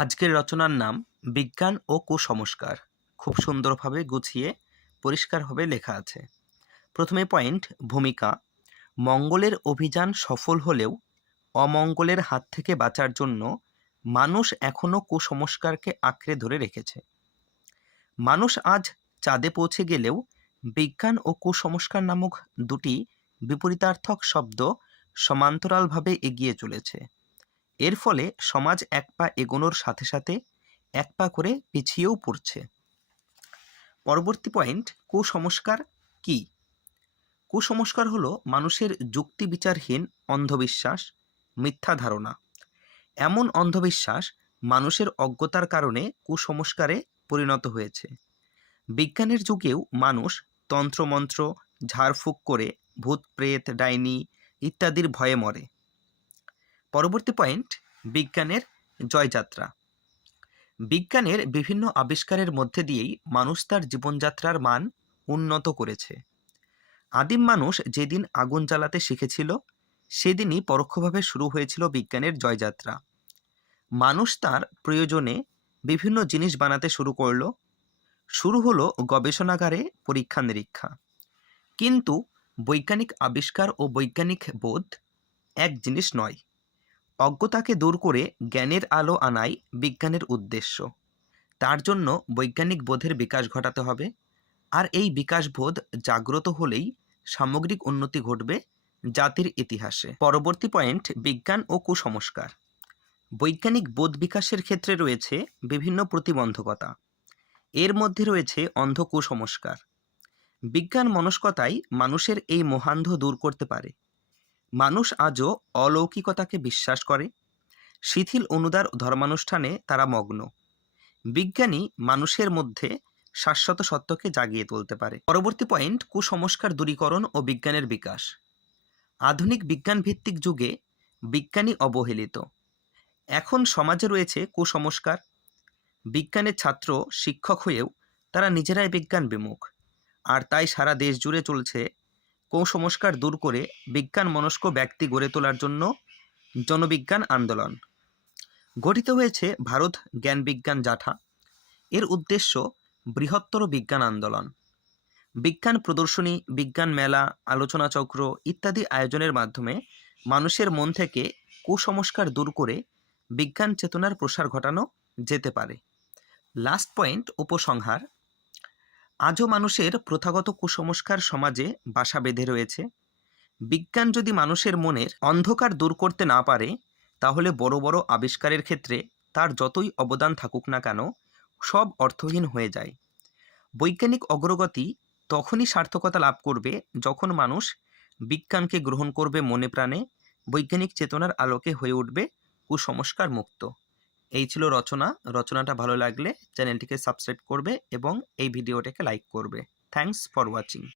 আজকের রচনার নাম বিজ্ঞান ও কুসংস্কার। খুব সুন্দরভাবে গুছিয়ে পরিষ্কারভাবে লেখা আছে। প্রথমে পয়েন্ট ভূমিকা। মঙ্গলের অভিযান সফল হলেও অমঙ্গলের হাত থেকে বাঁচার জন্য মানুষ এখনও কুসংস্কারকে আঁকড়ে ধরে রেখেছে। মানুষ আজ চাঁদে পৌঁছে গেলেও বিজ্ঞান ও কুসংস্কার নামক দুটি বিপরীতার্থক শব্দ সমান্তরালভাবে এগিয়ে চলেছে। এর ফলে সমাজ এক পা এগোনোর সাথে সাথে এক পা করে পিছিয়েও পড়ছে। পরবর্তী পয়েন্ট কুসংস্কার কি? কুসংস্কার হলো মানুষের যুক্তি বিচারহীন অন্ধবিশ্বাস, মিথ্যা ধারণা। এমন অন্ধবিশ্বাস মানুষের অজ্ঞতার কারণে কুসংস্কারে পরিণত হয়েছে। বিজ্ঞানের যুগেও মানুষ তন্ত্রমন্ত্র, ঝাড়ফুঁক করে ভূত প্রেত ডাইনি ইত্যাদির ভয়ে মরে। পরবর্তী পয়েন্ট বিজ্ঞানের জয়যাত্রা। বিজ্ঞানের বিভিন্ন আবিষ্কারের মধ্যে দিয়েই মানুষ তার জীবনযাত্রার মান উন্নত করেছে। আদিম মানুষ যেদিন আগুন জ্বালাতে শিখেছিল সেদিনই পরোক্ষভাবে শুরু হয়েছিল বিজ্ঞানের জয়যাত্রা। মানুষ তার প্রয়োজনে বিভিন্ন জিনিস বানাতে শুরু হলো গবেষণাগারে পরীক্ষা নিরীক্ষা। কিন্তু বৈজ্ঞানিক আবিষ্কার ও বৈজ্ঞানিক বোধ এক জিনিস নয়। অজ্ঞতাকে দূর করে জ্ঞানের আলো আনাই বিজ্ঞানের উদ্দেশ্য। তার জন্য বৈজ্ঞানিক বোধের বিকাশ ঘটাতে হবে, আর এই বিকাশবোধ জাগ্রত হলেই সামগ্রিক উন্নতি ঘটবে জাতির ইতিহাসে। পরবর্তী পয়েন্ট বিজ্ঞান ও কুসংস্কার। বৈজ্ঞানিক বোধ বিকাশের ক্ষেত্রে রয়েছে বিভিন্ন প্রতিবন্ধকতা। এর মধ্যে রয়েছে অন্ধ কুসংস্কার। বিজ্ঞান মনস্কতাই মানুষের এই মোহান্ধ দূর করতে পারে। মানুষ আজও অলৌকিকতাকে বিশ্বাস করে, শিথিল অনুদার ধর্মানুষ্ঠানে তারা মগ্ন। বিজ্ঞানী মানুষের মধ্যে শাশ্বত সত্যকে জাগিয়ে তুলতে পারে। পরবর্তী পয়েন্ট কুসংস্কার দূরীকরণ ও বিজ্ঞানের বিকাশ। আধুনিক বিজ্ঞান ভিত্তিক যুগে বিজ্ঞানী অবহেলিত। এখন সমাজে রয়েছে কুসংস্কার। বিজ্ঞানের ছাত্র শিক্ষক হয়েও তারা নিজেরাই বিজ্ঞান বিমুখ, আর তাই সারা দেশ জুড়ে চলছে কুসংস্কার দূর করে বিজ্ঞান মনস্ক ব্যক্তি গড়ে তোলার জন্য জনবিজ্ঞান আন্দোলন। গঠিত হয়েছে ভারত জ্ঞান বিজ্ঞান জাঠা। এর উদ্দেশ্য বৃহত্তর বিজ্ঞান আন্দোলন। বিজ্ঞান প্রদর্শনী, বিজ্ঞান মেলা, আলোচনা চক্র ইত্যাদি আয়োজনের মাধ্যমে মানুষের মন থেকে কুসংস্কার দূর করে বিজ্ঞান চেতনার প্রসার ঘটানো যেতে পারে। লাস্ট পয়েন্ট উপসংহার। আজও মানুষের প্রথাগত কুসংস্কার সমাজে বাসা বেঁধে রয়েছে। বিজ্ঞান যদি মানুষের মনের অন্ধকার দূর করতে না পারে, তাহলে বড় বড় আবিষ্কারের ক্ষেত্রে তার যতই অবদান থাকুক না কেন সব অর্থহীন হয়ে যায়। বৈজ্ঞানিক অগ্রগতি তখনই সার্থকতা লাভ করবে যখন মানুষ বিজ্ঞানকে গ্রহণ করবে মনে প্রাণে, বৈজ্ঞানিক চেতনার আলোকে হয়ে উঠবে কুসংস্কার মুক্ত। এই ছিল রচনাটা ভালো লাগলে চ্যানেলটিকে সাবস্ক্রাইব করবে এবং এই ভিডিওটাকে লাইক করবে। Thanks for watching.